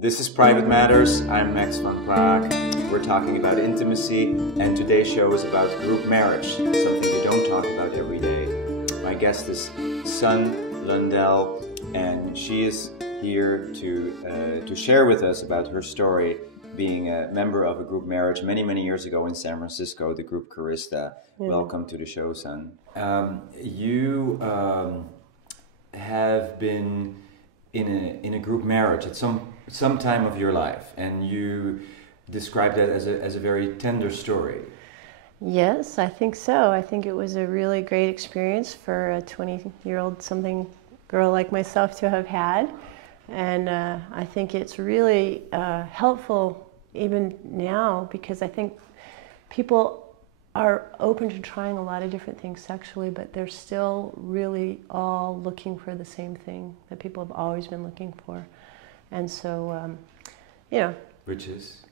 This is Private Matters. I'm Max van Praag. We're talking about intimacy, and today's show is about group marriage, something you don't talk about every day. My guest is Sun Lundell, and she is here to share with us about her story being a member of a group marriage many years ago in San Francisco, the group Carista. Welcome to the show, Sun. You have been in a group marriage at some time of your life, and you described that as a very tender story. Yes, I think so. I think it was a really great experience for a 20-year-old something girl like myself to have had, and I think it's really helpful even now, because I think people are open to trying a lot of different things sexually, but they're still really all looking for the same thing that people have always been looking for. And so, Which is?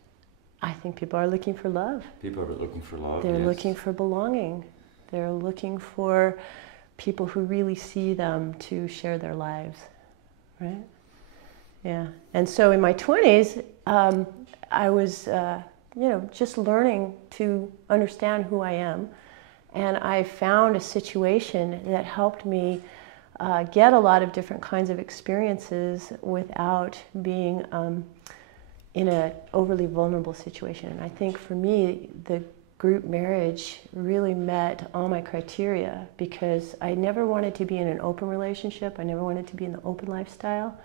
I think people are looking for love. People are looking for love, They're yes. looking for belonging. They're looking for people who really see them to share their lives, right? Yeah. And so in my 20s, I was, just learning to understand who I am. And I found a situation that helped me get a lot of different kinds of experiences without being in an overly vulnerable situation. And I think for me, the group marriage really met all my criteria, because I never wanted to be in an open relationship. I never wanted to be in the open lifestyle.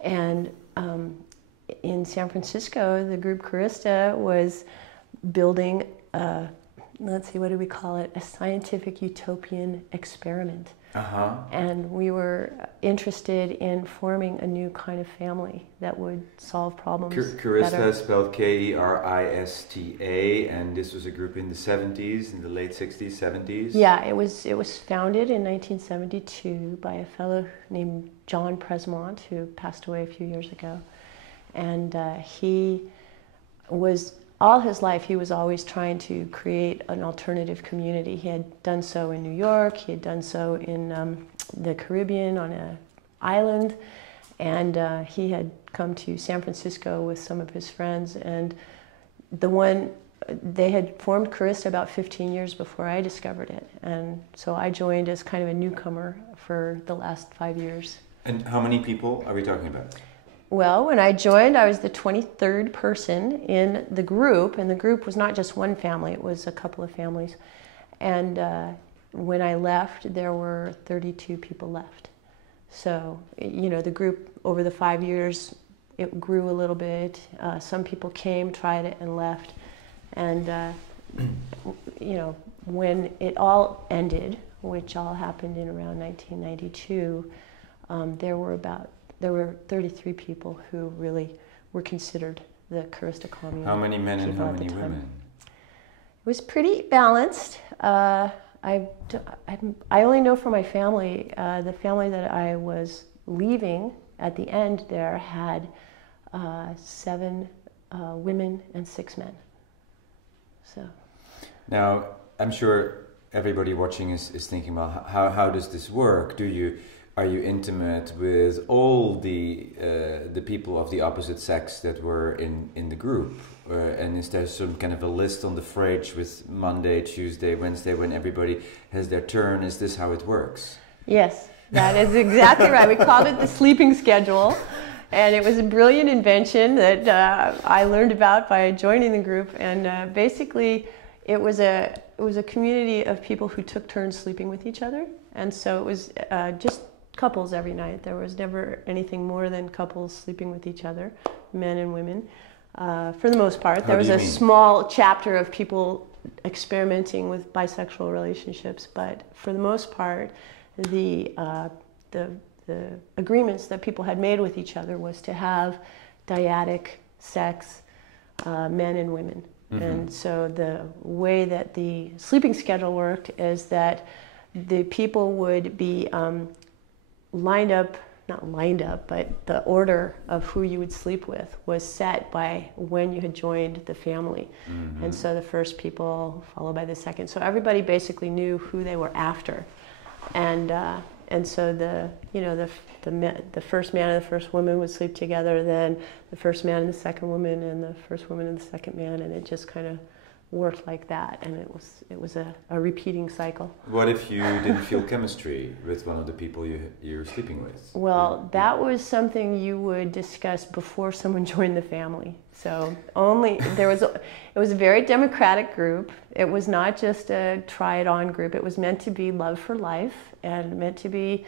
And in San Francisco, the group Carista was building let's see, what do we call it? A scientific utopian experiment. And we were interested in forming a new kind of family that would solve problems Carista better. spelled K-E-R-I-S-T-A, and this was a group in the 70s, in the late 60s, 70s? Yeah, it was founded in 1972 by a fellow named John Presmont, who passed away a few years ago. And he was, all his life, he was always trying to create an alternative community. He had done so in New York, he had done so in the Caribbean on an island, and he had come to San Francisco with some of his friends, and they had formed Carista about 15 years before I discovered it. And so I joined as kind of a newcomer for the last 5 years. And how many people are we talking about? Well, when I joined, I was the 23rd person in the group, and the group was not just one family, it was a couple of families. And when I left, there were 32 people left. So, the group, over the 5 years, it grew a little bit. Some people came, tried it, and left. And, when it all ended, which all happened in around 1992, there were 33 people who really were considered the Carista commune. How many men and how many women? It was pretty balanced. I only know from my family, the family that I was leaving at the end there had 7 women and 6 men. So. Now, I'm sure everybody watching is thinking, well, how does this work? Are you intimate with all the people of the opposite sex that were in the group? And is there some kind of a list on the fridge with Monday, Tuesday, Wednesday, when everybody has their turn? Is this how it works? Yes, that is exactly right. We called it the sleeping schedule. And it was a brilliant invention that I learned about by joining the group. And basically, it was a community of people who took turns sleeping with each other. And so it was just couples every night. There was never anything more than couples sleeping with each other, men and women, for the most part. There was a small chapter of people experimenting with bisexual relationships, but for the most part, the agreements that people had made with each other was to have dyadic sex, men and women. Mm-hmm. And so the way that the sleeping schedule worked is that the people would be not lined up, but the order of who you would sleep with was set by when you had joined the family. Mm-hmm. And so the first people followed by the second. So everybody basically knew who they were after. And And so the first man and the first woman would sleep together, then the first man and the second woman, and the first woman and the second man, and it just kind of worked like that, and it was a repeating cycle. What if you didn't feel chemistry with one of the people you're sleeping with? Well, that was something you would discuss before someone joined the family. So it was a very democratic group. It was not just a try it on group. It was meant to be love for life, and meant to be,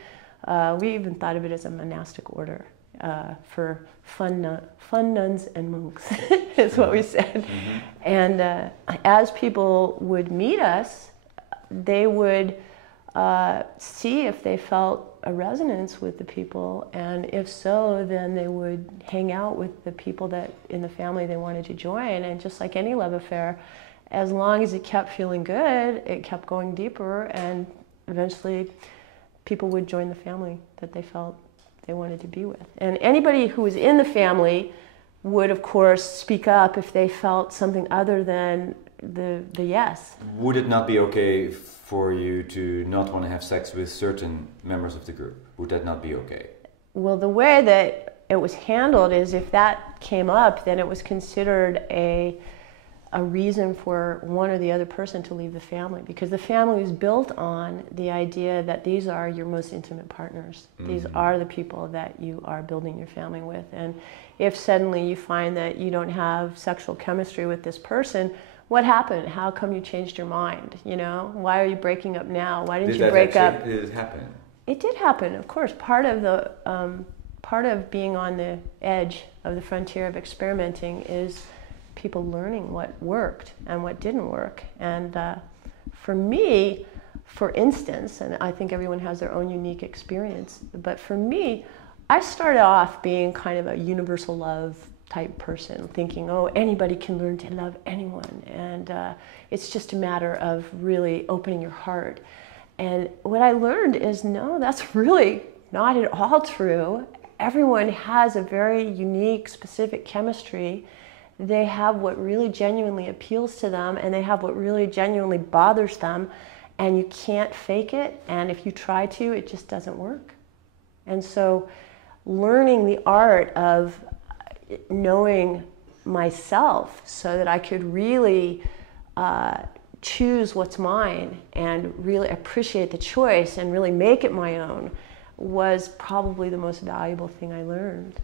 we even thought of it as a monastic order. For fun nuns and monks, is what we said. Mm-hmm. And as people would meet us, they would see if they felt a resonance with the people, and if so, then they would hang out with the people that in the family they wanted to join. And just like any love affair, as long as it kept feeling good, it kept going deeper, and eventually people would join the family that they felt they wanted to be with. And anybody who was in the family would, of course, speak up if they felt something other than the yes. Would it not be okay for you to not want to have sex with certain members of the group? Would that not be okay? Well, the way that it was handled is if that came up, then it was considered a reason for one or the other person to leave the family, because the family is built on the idea that these are your most intimate partners. Mm-hmm. These are the people that you are building your family with. And if suddenly you find that you don't have sexual chemistry with this person, what happened? How come you changed your mind? You know, why are you breaking up now? Why didn't you break up? Did it happen? It did happen, of course. Part of being on the edge of the frontier of experimenting is people learning what worked and what didn't work. And for me, for instance, and I think everyone has their own unique experience, but for me, I started off being kind of a universal love type person, thinking, oh, anybody can learn to love anyone, and it's just a matter of really opening your heart. And what I learned is, no, that's really not at all true. Everyone has a very unique, specific chemistry. They have what really genuinely appeals to them, and they have what really genuinely bothers them, and you can't fake it, and if you try to, it just doesn't work. And so learning the art of knowing myself so that I could really choose what's mine and really appreciate the choice and really make it my own was probably the most valuable thing I learned.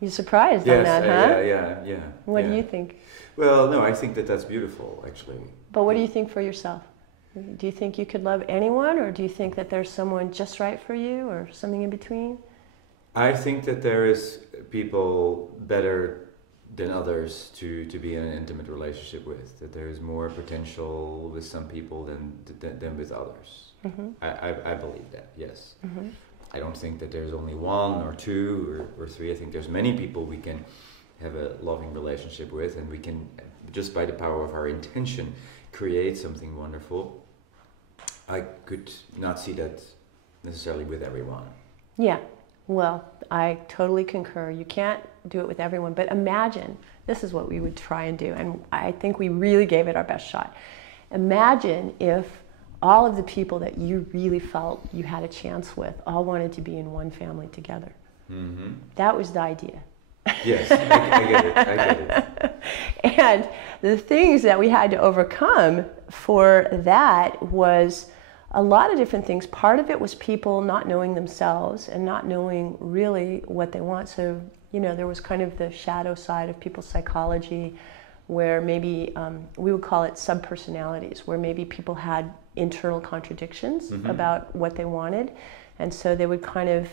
You're surprised on that, huh? Yeah. What do you think? Well, no, I think that that's beautiful, actually. But what do you think for yourself? Do you think you could love anyone, or do you think that there's someone just right for you, or something in between? I think that there is people better than others to be in an intimate relationship with, that there is more potential with some people than with others. Mm-hmm. I believe that, yes. Mm-hmm. I don't think that there's only one or two or three. I think there's many people we can have a loving relationship with, and we can, just by the power of our intention, create something wonderful. I could not see that necessarily with everyone. Yeah, well, I totally concur. You can't do it with everyone, but imagine, this is what we would try and do, and I think we really gave it our best shot. Imagine if all of the people that you really felt you had a chance with all wanted to be in one family together. Mm-hmm. That was the idea. Yes, I get it. And the things that we had to overcome for that was a lot of different things. Part of it was people not knowing themselves and not knowing really what they want. So, you know, there was kind of the shadow side of people's psychology where maybe we would call it subpersonalities, where maybe people had internal contradictions mm-hmm. about what they wanted. And so they would kind of,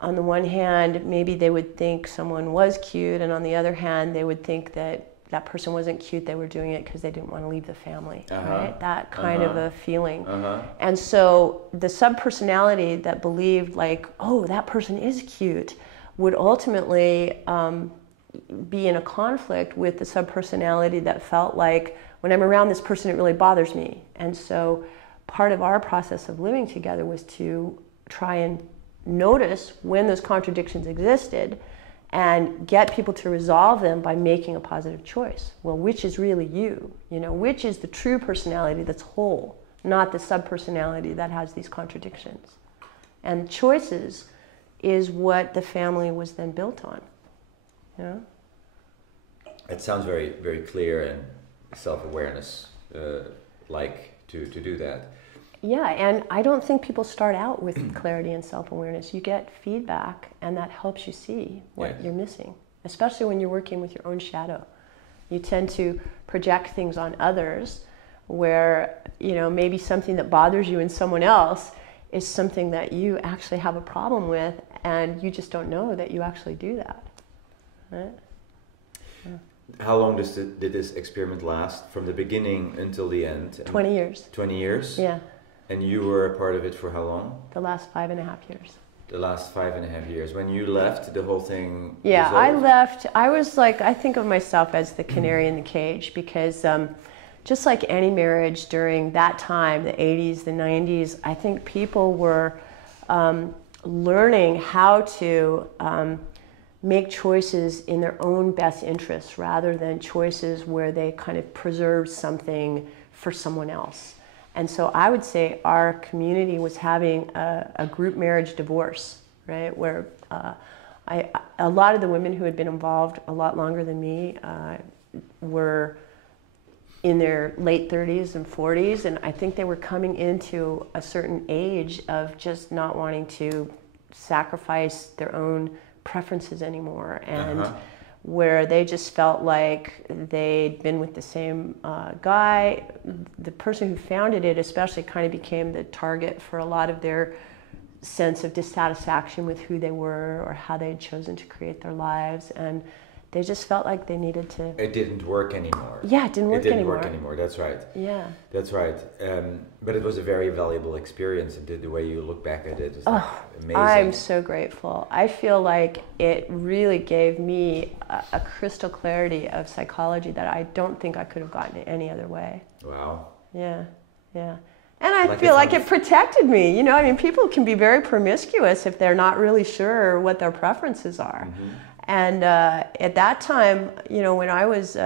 on the one hand, maybe they would think someone was cute, and on the other hand, they would think that that person wasn't cute, they were doing it because they didn't want to leave the family, right? That kind of a feeling. And so the subpersonality that believed like, oh, that person is cute, would ultimately be in a conflict with the subpersonality that felt like, when I'm around this person, it really bothers me. And so part of our process of living together was to try and notice when those contradictions existed and get people to resolve them by making a positive choice. Well, which is really you? You know, which is the true personality that's whole, not the subpersonality that has these contradictions. And choices is what the family was then built on. You know? It sounds very, very clear and self-awareness like to do that. Yeah, and I don't think people start out with clarity and self-awareness. You get feedback, and that helps you see what you're missing, especially when you're working with your own shadow. You tend to project things on others where, you know, maybe something that bothers you in someone else is something that you actually have a problem with, and you just don't know that you actually do that. Right? Yeah. How long did this experiment last, from the beginning until the end? 20 years. 20 years? Yeah. And you were a part of it for how long? The last 5.5 years. The last 5.5 years. When you left, the whole thing Yeah, dissolved? I left. I was like, I think of myself as the canary in the cage, because just like any marriage during that time, the 80s, the 90s, I think people were learning how to make choices in their own best interests rather than choices where they kind of preserve something for someone else. And so I would say our community was having a group marriage divorce, right? Where a lot of the women who had been involved a lot longer than me were in their late 30s and 40s, and I think they were coming into a certain age of just not wanting to sacrifice their own preferences anymore, and where they just felt like they'd been with the same guy. The person who founded it especially kind of became the target for a lot of their sense of dissatisfaction with who they were or how they had chosen to create their lives, and they just felt like they needed to... It didn't work anymore. Yeah, it didn't work anymore. That's right. Yeah. That's right. But it was a very valuable experience, and the way you look back at it is like amazing. I'm so grateful. I feel like it really gave me a crystal clarity of psychology that I don't think I could have gotten it any other way. Wow. Yeah, yeah. And I feel like it protected me. You know, I mean, people can be very promiscuous if they're not really sure what their preferences are. Mm-hmm. And at that time, you know, when I was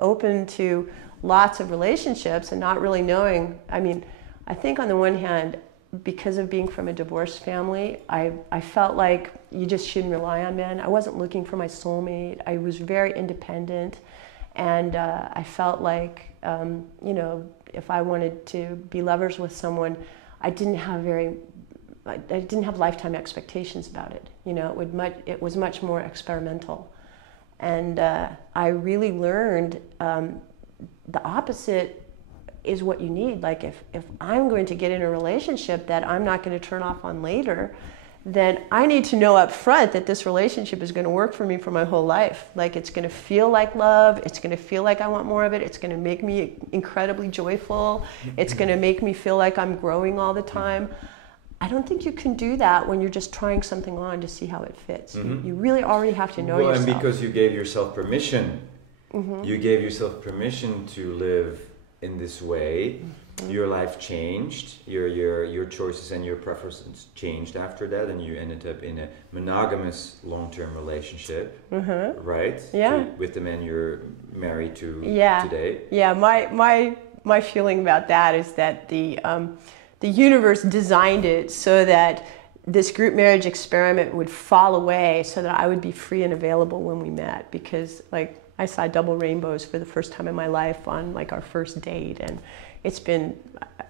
open to lots of relationships and not really knowing, I mean, I think on the one hand, because of being from a divorced family, I felt like you just shouldn't rely on men. I wasn't looking for my soulmate. I was very independent. And I felt like, you know, if I wanted to be lovers with someone, I didn't have lifetime expectations about it. You know, it was much more experimental. And I really learned the opposite is what you need. Like if I'm going to get in a relationship that I'm not going to turn off on later, then I need to know up front that this relationship is going to work for me for my whole life. Like it's going to feel like love. It's going to feel like I want more of it. It's going to make me incredibly joyful. It's going to make me feel like I'm growing all the time. I don't think you can do that when you're just trying something on to see how it fits. Mm-hmm. You really already have to know yourself. And because you gave yourself permission, you gave yourself permission to live in this way. Mm-hmm. Your life changed. Your choices and your preferences changed after that, and you ended up in a monogamous long-term relationship, right? Yeah. With the man you're married to today. Yeah. My feeling about that is that the universe designed it so that this group marriage experiment would fall away so that I would be free and available when we met, because like I saw double rainbows for the first time in my life on like our first date, and it's been,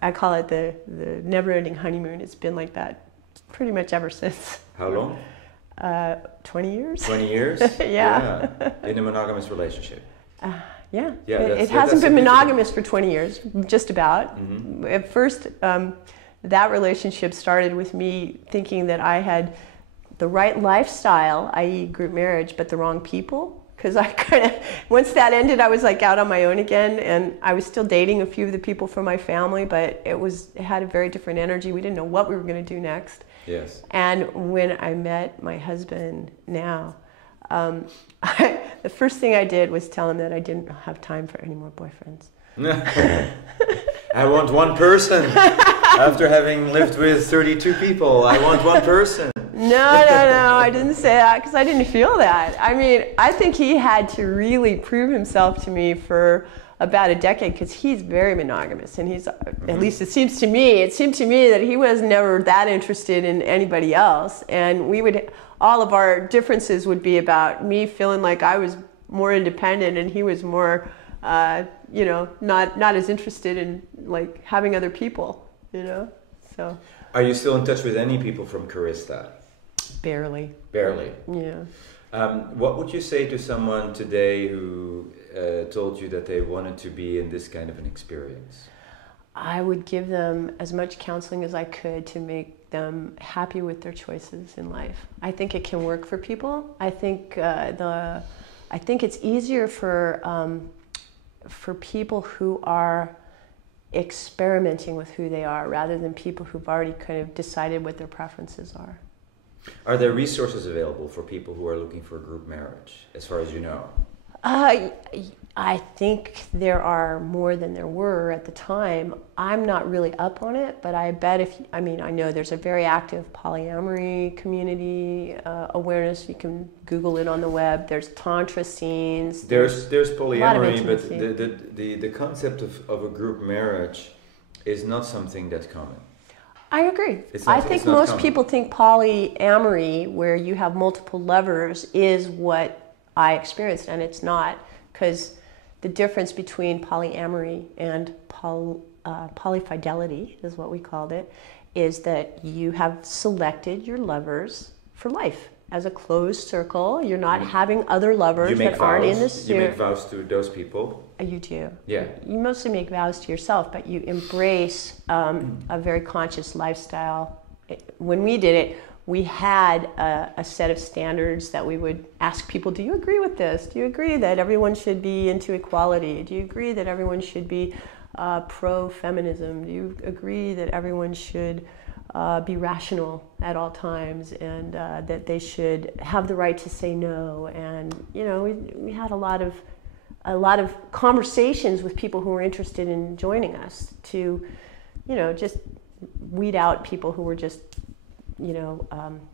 I call it the never-ending honeymoon. It's been like that pretty much ever since. How long? 20 years. 20 years? Yeah. In a monogamous relationship. Yeah, it hasn't been monogamous for 20 years, just about. Mm-hmm. At first, that relationship started with me thinking that I had the right lifestyle, i.e. group marriage, but the wrong people. Because I kind of, once that ended, I was like out on my own again, and I was still dating a few of the people from my family, but it had a very different energy. We didn't know what we were going to do next. Yes. And when I met my husband now, the first thing I did was tell him that I didn't have time for any more boyfriends. I want one person. After having lived with 32 people, I want one person. No, I didn't say that because I didn't feel that. I mean, I think he had to really prove himself to me for about a decade because he's very monogamous, and he's, at least it seemed to me that he was never that interested in anybody else, and all of our differences would be about me feeling like I was more independent and he was more, not as interested in like having other people, so. Are you still in touch with any people from Carista? Barely. Barely? Yeah. What would you say to someone today who told you that they wanted to be in this kind of an experience? I would give them as much counseling as I could to make them happy with their choices in life. I think it can work for people. I think it's easier for people who are experimenting with who they are rather than people who've already kind of decided what their preferences are. Are there resources available for people who are looking for a group marriage, as far as you know? I think there are more than there were at the time. I'm not really up on it, but I bet I know there's a very active polyamory community awareness. You can Google it on the web. There's tantra scenes. There's polyamory, but the concept of a group marriage is not something that's common. I agree. I think most people think polyamory, where you have multiple lovers, is what I experienced, and it's not, because the difference between polyamory and polyfidelity, is what we called it, is that you have selected your lovers for life as a closed circle. You're not having other lovers that aren't in the sphere. You make vows to those people. You do. Yeah. You mostly make vows to yourself, but you embrace a very conscious lifestyle. When we did it, we had a set of standards that we would ask people, do you agree with this? Do you agree that everyone should be into equality? Do you agree that everyone should be pro-feminism? Do you agree that everyone should be rational at all times, and that they should have the right to say no? And we had a lot of conversations with people who were interested in joining us to, just weed out people who were just,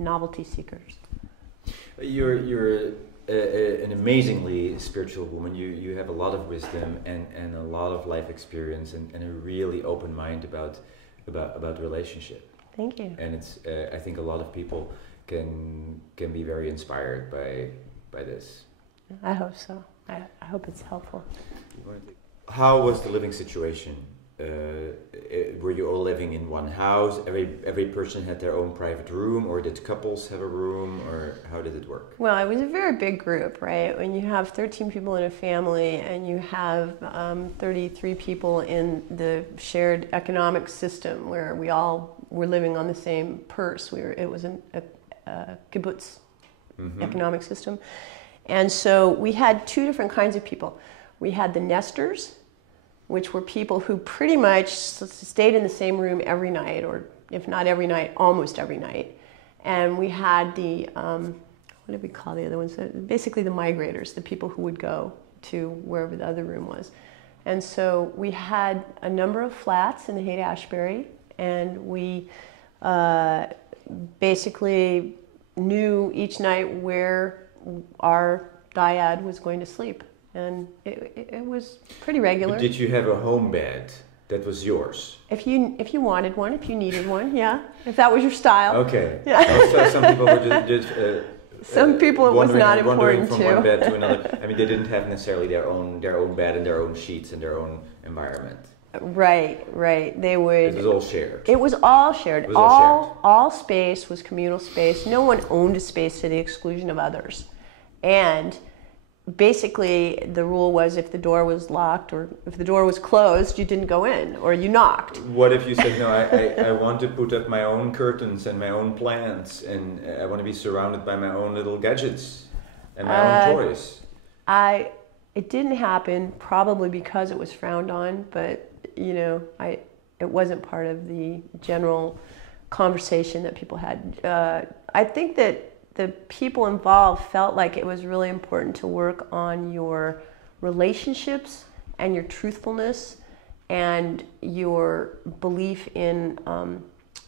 novelty seekers. You're an amazingly spiritual woman. You have a lot of wisdom and a lot of life experience and a really open mind about relationship. Thank you. And it's I think a lot of people can be very inspired by this. I hope so. I hope it's helpful. How was the living situation? Were you all living in one house? Every person had their own private room, or did couples have a room, or how did it work? Well, it was a very big group, right? When you have 13 people in a family and you have 33 people in the shared economic system where we all were living on the same purse. It was a kibbutz economic system. And so we had two different kinds of people. We had the nesters, which were people who pretty much stayed in the same room every night, or if not every night, almost every night. And we had the, what did we call the other ones? Basically the migrators, the people who would go to wherever the other room was. And so we had a number of flats in the Haight-Ashbury, and we basically knew each night where our dyad was going to sleep. And it was pretty regular. But did you have a home bed that was yours? If you wanted one, if you needed one, yeah. If that was your style. Okay. Yeah. Also, some people were just some people it was not important from one bed to another. I mean, they didn't have necessarily their own bed and their own sheets and their own environment. Right. They would. It was all shared. It was all shared. It was all shared. All space was communal space. No one owned a space to the exclusion of others. And basically, the rule was if the door was locked or if the door was closed, you didn't go in, or you knocked. What if you said, no, I want to put up my own curtains and my own plants, and I want to be surrounded by my own little gadgets and my own toys? It didn't happen, probably because it was frowned on, but it wasn't part of the general conversation that people had. I think that the people involved felt like it was really important to work on your relationships and your truthfulness and your belief in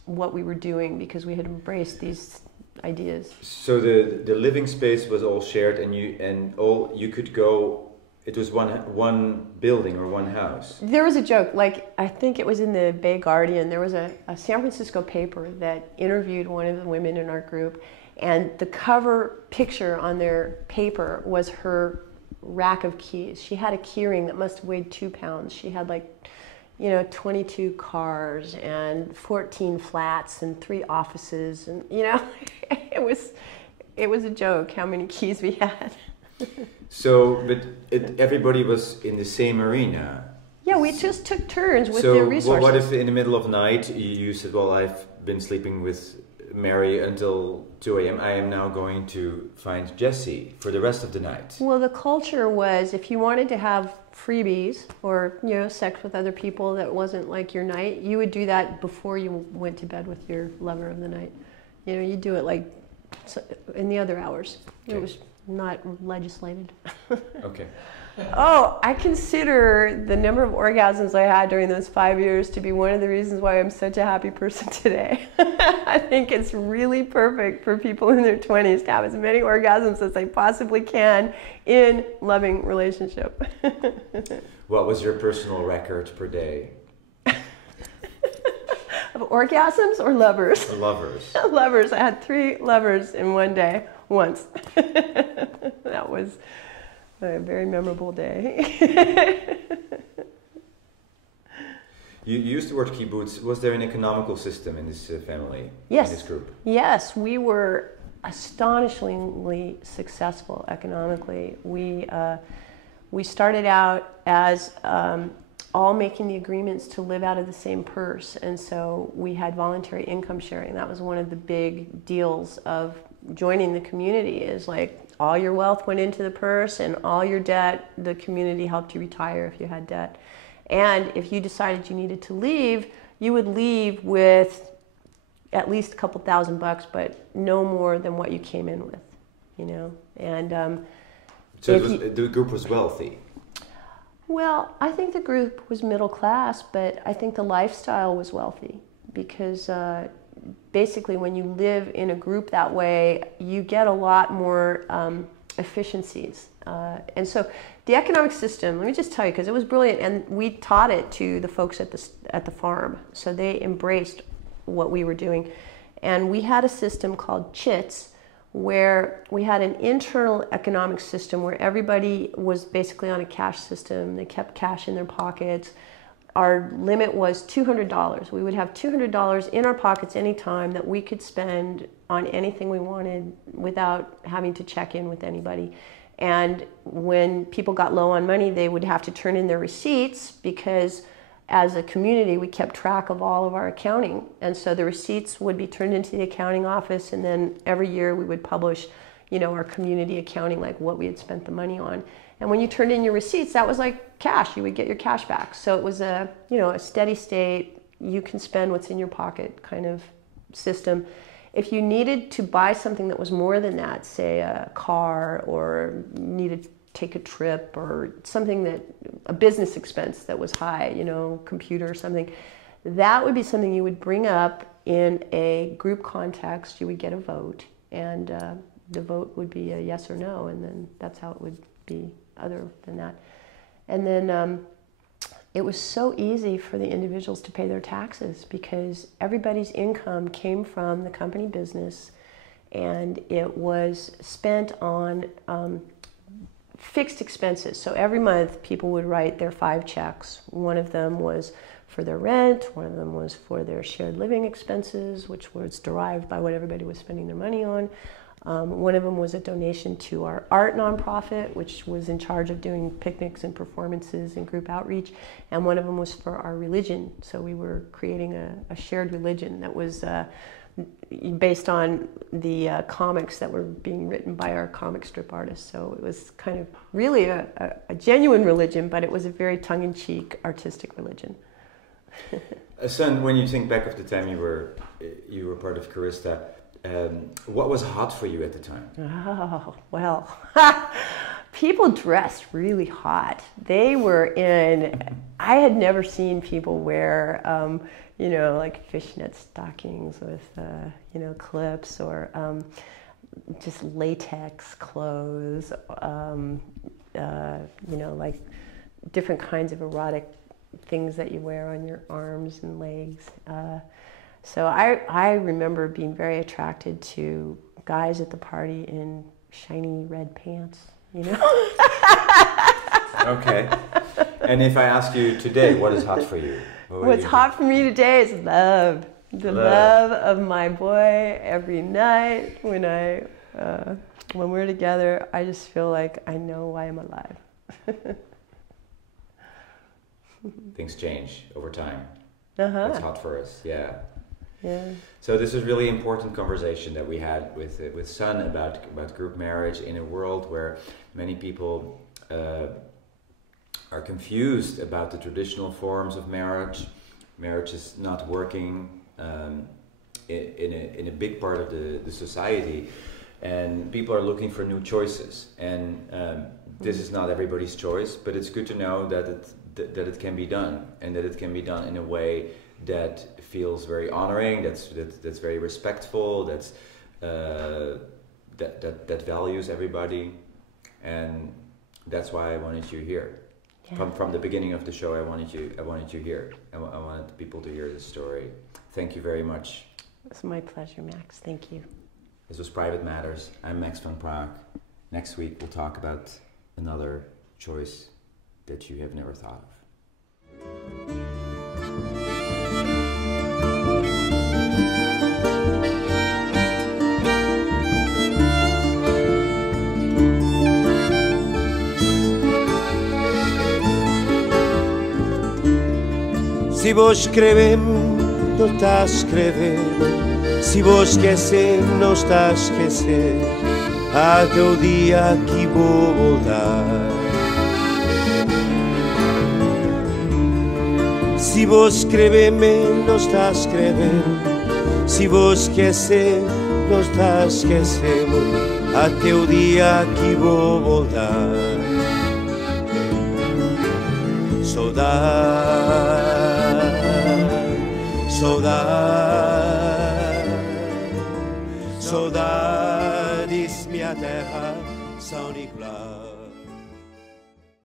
what we were doing, because we had embraced these ideas. So the living space was all shared, and you could go. It was one building or one house. There was a joke, like I think it was in the Bay Guardian. There was a San Francisco paper that interviewed one of the women in our group, and the cover picture on their paper was her rack of keys. She had a key ring that must have weighed 2 pounds. She had 22 cars and 14 flats and 3 offices, and it was a joke how many keys we had. So, but everybody was in the same arena. Yeah, we just took turns with the resources. So, what if in the middle of the night you said, "Well, I've been sleeping with Mary until 2 a.m. I am now going to find Jesse for the rest of the night"? Well, the culture was, if you wanted to have freebies or sex with other people that wasn't like your night, you would do that before you went to bed with your lover of the night. You do it in the other hours. Okay. It was not legislated. Okay. Oh, I consider the number of orgasms I had during those 5 years to be one of the reasons why I'm such a happy person today. I think it's really perfect for people in their 20s to have as many orgasms as they possibly can in loving relationship. What was your personal record per day? Of orgasms or lovers? Lovers. Lovers. I had 3 lovers in one day, once. That was a very memorable day. You used the word kibbutz. Was there an economical system in this family? Yes. In this group? Yes, we were astonishingly successful economically. We started out as all making the agreements to live out of the same purse, and so we had voluntary income sharing. That was one of the big deals of joining the community, is all your wealth went into the purse, and all your debt, the community helped you retire if you had debt. And if you decided you needed to leave, you would leave with at least a couple $1,000, but no more than what you came in with, And so the group was wealthy. Well, I think the group was middle class, but I think the lifestyle was wealthy, because basically when you live in a group that way, you get a lot more efficiencies. And so the economic system, let me just tell you, because it was brilliant, and we taught it to the folks at the farm, so they embraced what we were doing. And we had a system called CHITS, where we had an internal economic system where everybody was basically on a cash system. They kept cash in their pockets. Our limit was $200. We would have $200 in our pockets anytime that we could spend on anything we wanted without having to check in with anybody. And when people got low on money, they would have to turn in their receipts, because as a community, we kept track of all of our accounting. And so the receipts would be turned into the accounting office, and then every year we would publish, our community accounting, what we had spent the money on. And when you turned in your receipts, that was like cash. You would get your cash back. So it was a steady state, you can spend what's in your pocket kind of system. If you needed to buy something that was more than that, say a car, or needed to take a trip, or something a business expense that was high, computer or something, that would be something you would bring up in a group context. You would get a vote, and the vote would be a yes or no, and then that's how it would be other than that. And then it was so easy for the individuals to pay their taxes, because everybody's income came from the company business, and it was spent on fixed expenses. So every month people would write their 5 checks. One of them was for their rent, one of them was for their shared living expenses, which was derived by what everybody was spending their money on. One of them was a donation to our art nonprofit, which was in charge of doing picnics and performances and group outreach. And one of them was for our religion. So we were creating a shared religion that was based on the comics that were being written by our comic strip artists. So it was kind of really a genuine religion, but it was a very tongue-in-cheek artistic religion. Son, when you think back of the time you were part of Charista, what was hot for you at the time? Oh, well, people dressed really hot. They were in, I had never seen people wear, you know, like fishnet stockings with, you know, clips, or just latex clothes, you know, like different kinds of erotic things that you wear on your arms and legs. So I remember being very attracted to guys at the party in shiny red pants, you know? Okay. And if I ask you today, what is hot for you? What's hot for me today is love. The love of my boy every night. When we're together, I just feel like I know why I'm alive. Things change over time. Uh-huh. It's hot for us, yeah. Yeah. So this is really important conversation that we had with Sun about group marriage in a world where many people are confused about the traditional forms of marriage. Marriage is not working in a big part of the society, and people are looking for new choices. And this is not everybody's choice, but it's good to know that it can be done, and that it can be done in a way that feels very honoring, that's very respectful, that values everybody, and that's why I wanted you here. Yeah. From the beginning of the show, I wanted you here. I wanted people to hear this story. Thank you very much. It's my pleasure, Max. Thank you. This was Private Matters. I'm Max van Praag. Next week we'll talk about another choice that you have never thought of. Si vos escrevem, no està escrevent. Si vos esquecem, no està esquecent. A teu dia qui vou voltar. Si vos escrevem, no està escrevent. Si vos esquecem, no està esquecem. A teu dia qui vou voltar. Saudades, minha terra, São Nicolau.